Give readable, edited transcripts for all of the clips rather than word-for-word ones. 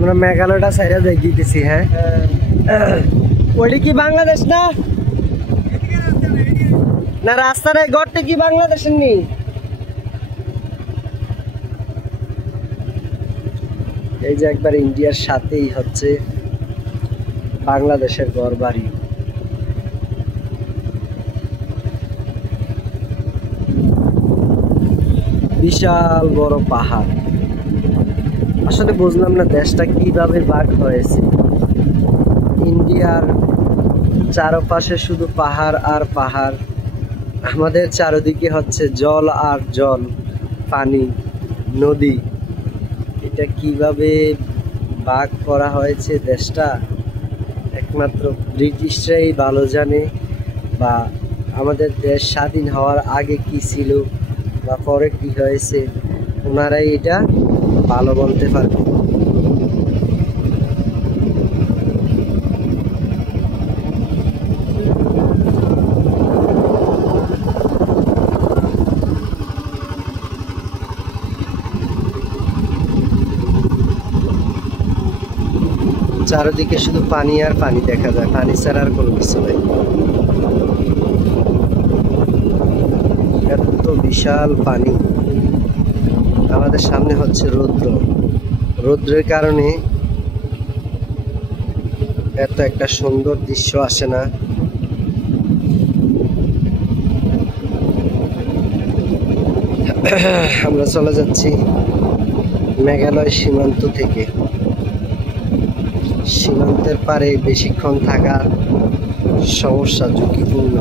আমরা মেঘালয়টা সাইডে দেখিতেছি। হ্যাঁ, ওইটা কি বাংলাদেশ না? না রাস্তার এই ঘরটা কি বাংলাদেশের নি? এই যে একবার ইন্ডিয়ার সাথেই হচ্ছে বাংলাদেশের ঘর বাড়ি। বিশাল বড় পাহাড়। আসলে বুঝলাম না দেশটা কিভাবে ভাগ হয়েছে। ইন্ডিয়ার চারপাশে শুধু পাহাড় আর পাহাড়, আমাদের চারিদিকে হচ্ছে জল আর জল, পানি, নদী। এটা কিভাবে ভাগ করা হয়েছে দেশটা একমাত্র ব্রিটিশরাই ভালো জানে, বা আমাদের দেশ স্বাধীন হওয়ার আগে কি ছিল বা পরে কি হয়েছে ওনারাই এটা ভালো বলতে পারবে। চারিদিকে শুধু পানি আর পানি দেখা যায়, পানি ছাড়া আর কোনো কিছু নেই। এত বিশাল পানি, আমাদের সামনে হচ্ছে রৌদ্র। রৌদ্রের কারণে এত একটা সুন্দর দৃশ্য আসে না। আমরা চলে যাচ্ছি মেঘালয় সীমান্ত থেকে। সীমান্তের পারে বেশিক্ষণ থাকা সমস্যা, ঝুঁকিপূর্ণ।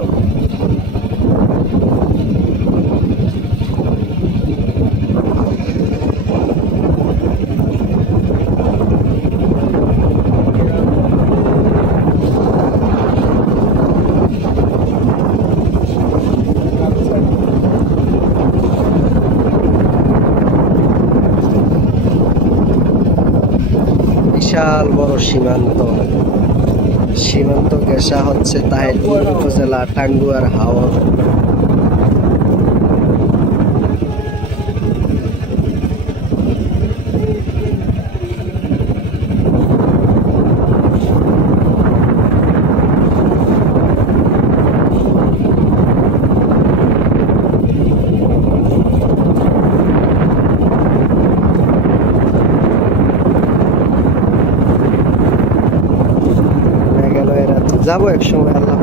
বিশাল বড় সীমান্ত। সীমান্ত ঘেঁষা হচ্ছে তাহিরপুর উপজেলা টাঙ্গুয়ার হাওর। যাবো এক সময়, আল্লাহ